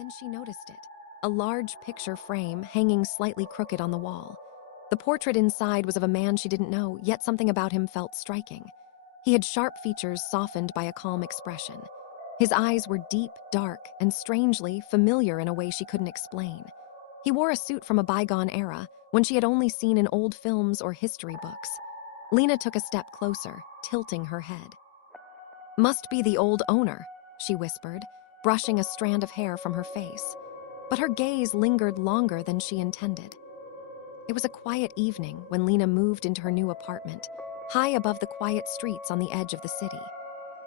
Then she noticed it, a large picture frame hanging slightly crooked on the wall. The portrait inside was of a man she didn't know, yet something about him felt striking. He had sharp features softened by a calm expression. His eyes were deep, dark, and strangely familiar in a way she couldn't explain. He wore a suit from a bygone era, one she had only seen in old films or history books. Lina took a step closer, tilting her head. "Must be the old owner," she whispered, brushing a strand of hair from her face. But her gaze lingered longer than she intended. It was a quiet evening when Lina moved into her new apartment, high above the quiet streets on the edge of the city.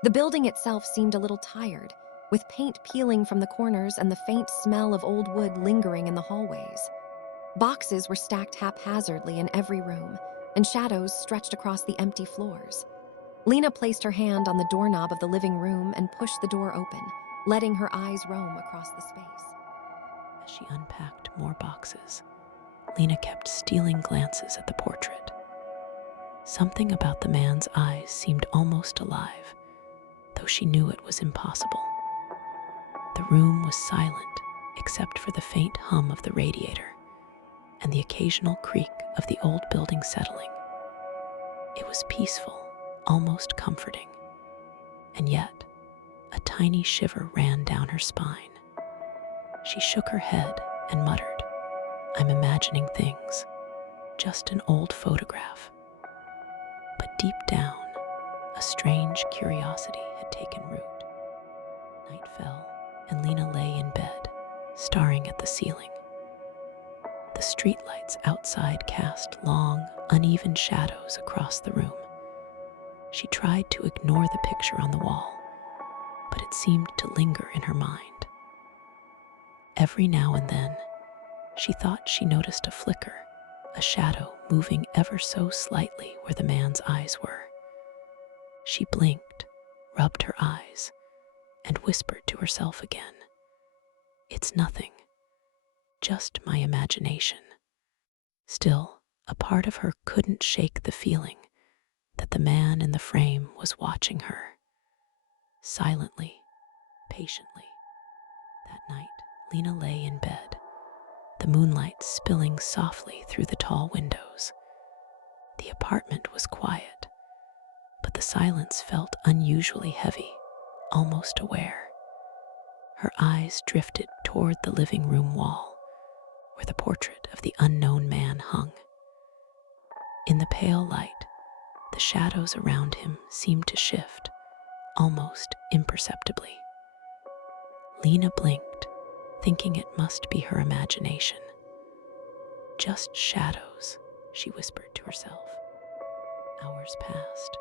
The building itself seemed a little tired, with paint peeling from the corners and the faint smell of old wood lingering in the hallways. Boxes were stacked haphazardly in every room, and shadows stretched across the empty floors. Lina placed her hand on the doorknob of the living room and pushed the door open, letting her eyes roam across the space. As she unpacked more boxes, Lina kept stealing glances at the portrait. Something about the man's eyes seemed almost alive, though she knew it was impossible. The room was silent, except for the faint hum of the radiator and the occasional creak of the old building settling. It was peaceful, almost comforting, and yet a tiny shiver ran down her spine. She shook her head and muttered, "I'm imagining things, just an old photograph." But deep down, a strange curiosity had taken root. Night fell, and Lina lay in bed, staring at the ceiling. The streetlights outside cast long, uneven shadows across the room. She tried to ignore the picture on the wall, but it seemed to linger in her mind. Every now and then, she thought she noticed a flicker, a shadow moving ever so slightly where the man's eyes were. She blinked, rubbed her eyes, and whispered to herself again, "It's nothing, just my imagination." Still, a part of her couldn't shake the feeling that the man in the frame was watching her, silently, patiently. That night, Lina lay in bed, the moonlight spilling softly through the tall windows. The apartment was quiet, but the silence felt unusually heavy, almost aware. Her eyes drifted toward the living room wall, where the portrait of the unknown man hung. In the pale light, the shadows around him seemed to shift, almost imperceptibly. Lina blinked, thinking it must be her imagination. "Just shadows," she whispered to herself. Hours passed.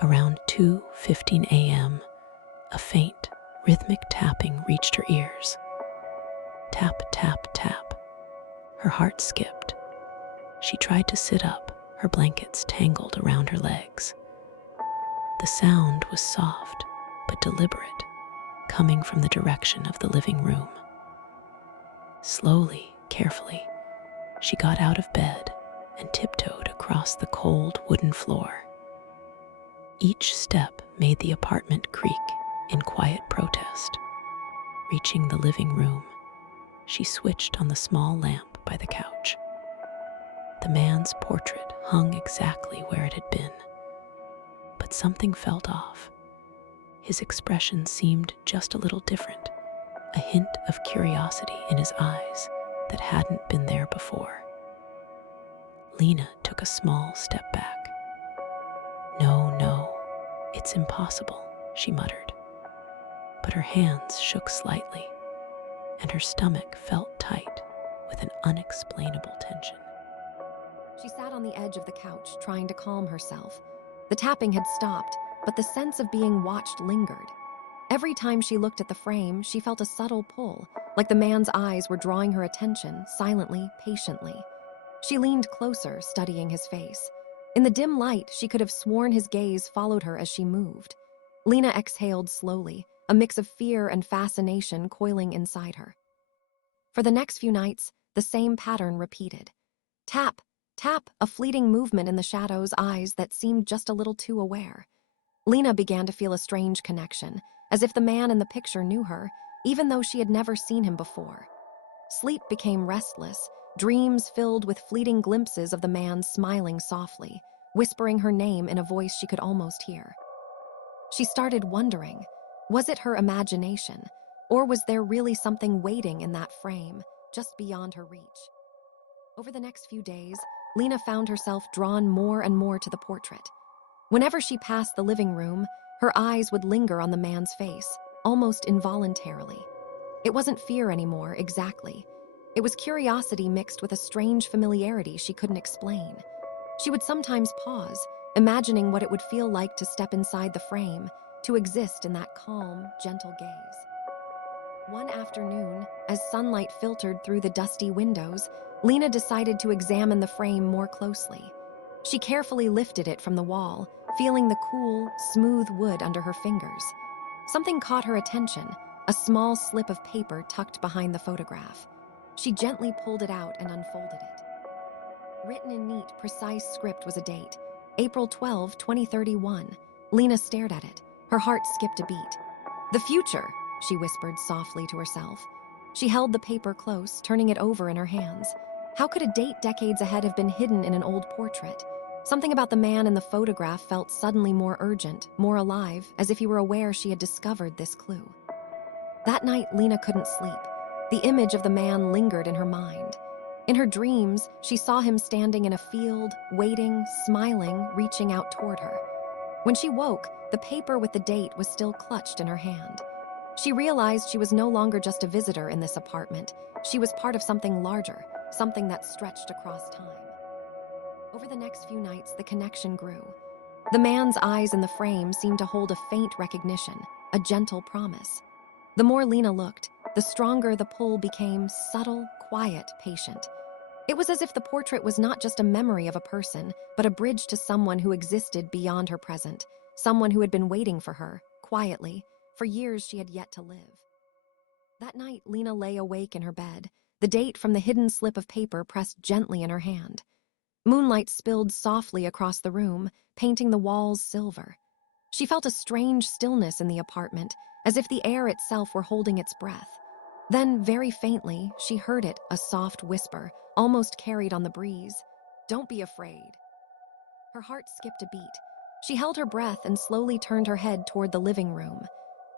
Around 2:15 a.m., a faint, rhythmic tapping reached her ears. Tap, tap, tap. Her heart skipped. She tried to sit up, her blankets tangled around her legs. The sound was soft, but deliberate, coming from the direction of the living room. Slowly, carefully, she got out of bed and tiptoed across the cold wooden floor. Each step made the apartment creak in quiet protest. Reaching the living room, she switched on the small lamp by the couch. The man's portrait hung exactly where it had been, but something felt off. His expression seemed just a little different, a hint of curiosity in his eyes that hadn't been there before. Lina took a small step back. No, it's impossible," she muttered. But her hands shook slightly, and her stomach felt tight with an unexplainable tension. She sat on the edge of the couch, trying to calm herself. The tapping had stopped, but the sense of being watched lingered. Every time she looked at the frame, she felt a subtle pull, like the man's eyes were drawing her attention, silently, patiently. She leaned closer, studying his face. In the dim light, she could have sworn his gaze followed her as she moved. Lina exhaled slowly, a mix of fear and fascination coiling inside her. For the next few nights, the same pattern repeated. Tap, tap, a fleeting movement in the shadow's eyes that seemed just a little too aware. Lina began to feel a strange connection, as if the man in the picture knew her, even though she had never seen him before. Sleep became restless, dreams filled with fleeting glimpses of the man smiling softly, whispering her name in a voice she could almost hear. She started wondering, was it her imagination, or was there really something waiting in that frame, just beyond her reach? Over the next few days, Lina found herself drawn more and more to the portrait. Whenever she passed the living room, her eyes would linger on the man's face, almost involuntarily. It wasn't fear anymore, exactly. It was curiosity mixed with a strange familiarity she couldn't explain. She would sometimes pause, imagining what it would feel like to step inside the frame, to exist in that calm, gentle gaze. One afternoon, as sunlight filtered through the dusty windows, Lina decided to examine the frame more closely. She carefully lifted it from the wall, feeling the cool, smooth wood under her fingers. Something caught her attention, a small slip of paper tucked behind the photograph. She gently pulled it out and unfolded it. Written in neat, precise script was a date, April 12, 2031. Lina stared at it. Her heart skipped a beat. "The future," she whispered softly to herself. She held the paper close, turning it over in her hands. How could a date decades ahead have been hidden in an old portrait? Something about the man in the photograph felt suddenly more urgent, more alive, as if he were aware she had discovered this clue. That night, Lina couldn't sleep. The image of the man lingered in her mind. In her dreams, she saw him standing in a field, waiting, smiling, reaching out toward her. When she woke, the paper with the date was still clutched in her hand. She realized she was no longer just a visitor in this apartment. She was part of something larger, something that stretched across time. Over the next few nights, the connection grew. The man's eyes in the frame seemed to hold a faint recognition, a gentle promise. The more Lina looked, the stronger the pull became, subtle, quiet, patient. It was as if the portrait was not just a memory of a person, but a bridge to someone who existed beyond her present, someone who had been waiting for her, quietly, for years she had yet to live. That night, Lina lay awake in her bed, the date from the hidden slip of paper pressed gently in her hand. Moonlight spilled softly across the room, painting the walls silver. She felt a strange stillness in the apartment, as if the air itself were holding its breath. Then, very faintly, she heard it, a soft whisper, almost carried on the breeze. "Don't be afraid." Her heart skipped a beat. She held her breath and slowly turned her head toward the living room.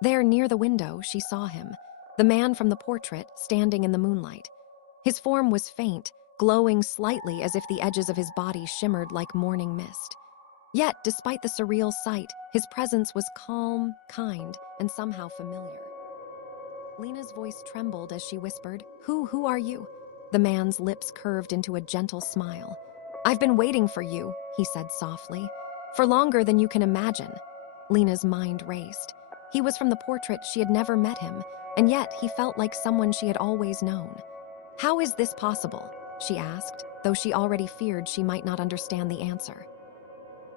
There, near the window, she saw him, the man from the portrait, standing in the moonlight. His form was faint, glowing slightly as if the edges of his body shimmered like morning mist. Yet, despite the surreal sight, his presence was calm, kind, and somehow familiar. Lina's voice trembled as she whispered, Who are you?" The man's lips curved into a gentle smile. "I've been waiting for you," he said softly, "for longer than you can imagine." Lina's mind raced. He was from the portrait. She had never met him, and yet he felt like someone she had always known. "How is this possible?" she asked, though she already feared she might not understand the answer.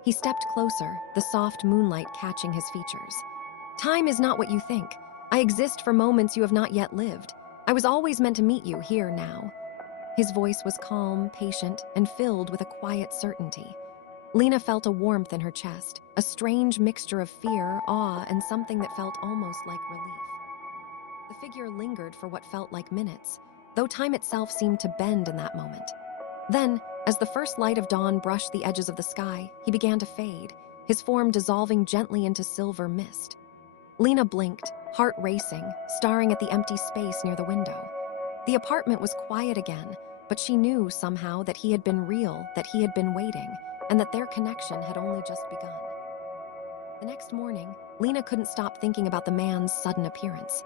He stepped closer, the soft moonlight catching his features. "Time is not what you think. I exist for moments you have not yet lived. I was always meant to meet you here now." His voice was calm, patient, and filled with a quiet certainty. Lina felt a warmth in her chest, a strange mixture of fear, awe, and something that felt almost like relief. The figure lingered for what felt like minutes, though time itself seemed to bend in that moment. Then, as the first light of dawn brushed the edges of the sky, he began to fade, his form dissolving gently into silver mist. Lina blinked, heart racing, staring at the empty space near the window. The apartment was quiet again, but she knew somehow that he had been real, that he had been waiting, and that their connection had only just begun. The next morning, Lina couldn't stop thinking about the man's sudden appearance.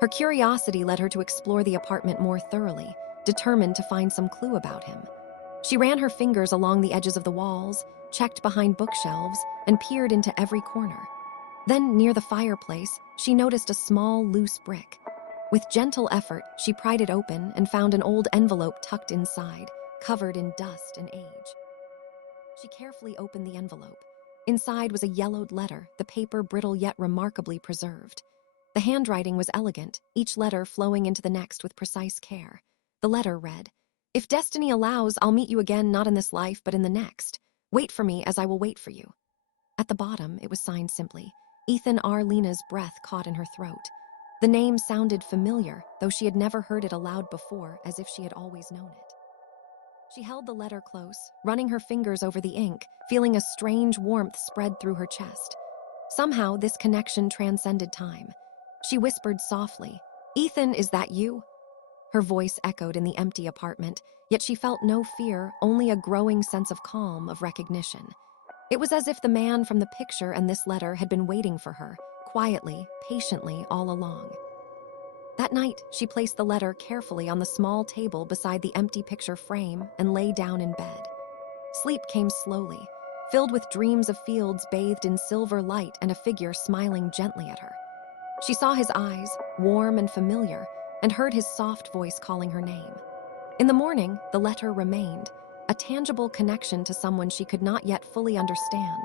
Her curiosity led her to explore the apartment more thoroughly, determined to find some clue about him. She ran her fingers along the edges of the walls, checked behind bookshelves, and peered into every corner. Then, near the fireplace, she noticed a small, loose brick. With gentle effort, she pried it open and found an old envelope tucked inside, covered in dust and age. She carefully opened the envelope. Inside was a yellowed letter, the paper brittle yet remarkably preserved. The handwriting was elegant, each letter flowing into the next with precise care. The letter read, "If destiny allows, I'll meet you again not in this life, but in the next. Wait for me as I will wait for you." At the bottom, it was signed simply, Ethan R. Lina's breath caught in her throat. The name sounded familiar, though she had never heard it aloud before, as if she had always known it. She held the letter close, running her fingers over the ink, feeling a strange warmth spread through her chest. Somehow, this connection transcended time. She whispered softly, "Ethan, is that you?" Her voice echoed in the empty apartment, yet she felt no fear, only a growing sense of calm, of recognition. It was as if the man from the picture and this letter had been waiting for her, quietly, patiently, all along. That night, she placed the letter carefully on the small table beside the empty picture frame and lay down in bed. Sleep came slowly, filled with dreams of fields bathed in silver light and a figure smiling gently at her. She saw his eyes, warm and familiar, and heard his soft voice calling her name. In the morning, the letter remained, a tangible connection to someone she could not yet fully understand,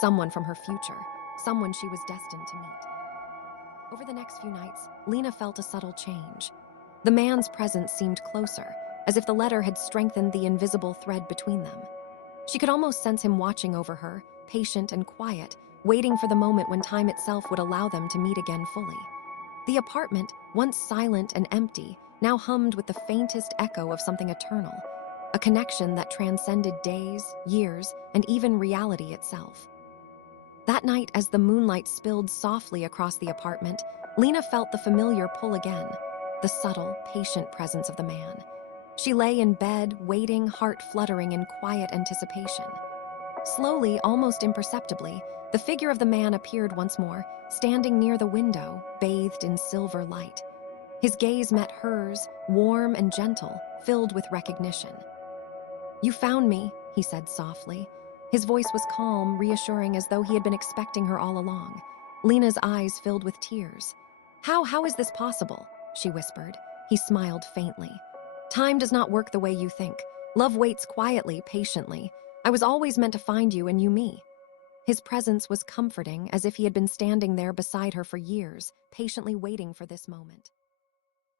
someone from her future, someone she was destined to meet. Over the next few nights, Lina felt a subtle change. The man's presence seemed closer, as if the letter had strengthened the invisible thread between them. She could almost sense him watching over her, patient and quiet, waiting for the moment when time itself would allow them to meet again fully. The apartment, once silent and empty, now hummed with the faintest echo of something eternal, a connection that transcended days, years, and even reality itself. That night, as the moonlight spilled softly across the apartment, Lina felt the familiar pull again, the subtle, patient presence of the man. She lay in bed, waiting, heart fluttering in quiet anticipation. Slowly, almost imperceptibly, the figure of the man appeared once more, standing near the window, bathed in silver light. His gaze met hers, warm and gentle, filled with recognition. "You found me," he said softly. His voice was calm, reassuring, as though he had been expecting her all along. Lina's eyes filled with tears. How is this possible?" she whispered. He smiled faintly. "Time does not work the way you think. Love waits quietly, patiently. I was always meant to find you and you me." His presence was comforting, as if he had been standing there beside her for years, patiently waiting for this moment.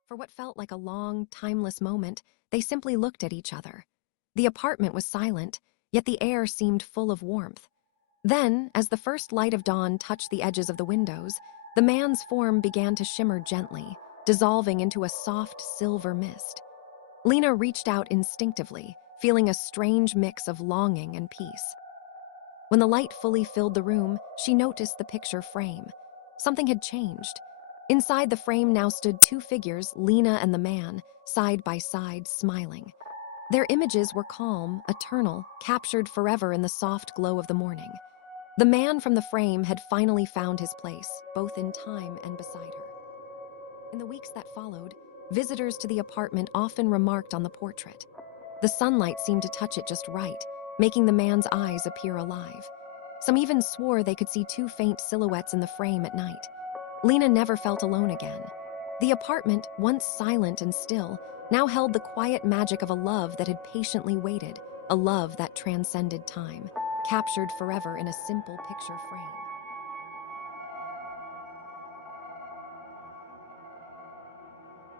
For what felt like a long, timeless moment, they simply looked at each other. The apartment was silent, yet the air seemed full of warmth. Then, as the first light of dawn touched the edges of the windows, the man's form began to shimmer gently, dissolving into a soft silver mist. Lina reached out instinctively, feeling a strange mix of longing and peace. When the light fully filled the room, she noticed the picture frame. Something had changed. Inside the frame now stood two figures, Lina and the man, side by side, smiling. Their images were calm, eternal, captured forever in the soft glow of the morning. The man from the frame had finally found his place, both in time and beside her. In the weeks that followed, visitors to the apartment often remarked on the portrait. The sunlight seemed to touch it just right, making the man's eyes appear alive. Some even swore they could see two faint silhouettes in the frame at night. Lina never felt alone again. The apartment, once silent and still, now held the quiet magic of a love that had patiently waited, a love that transcended time, captured forever in a simple picture frame.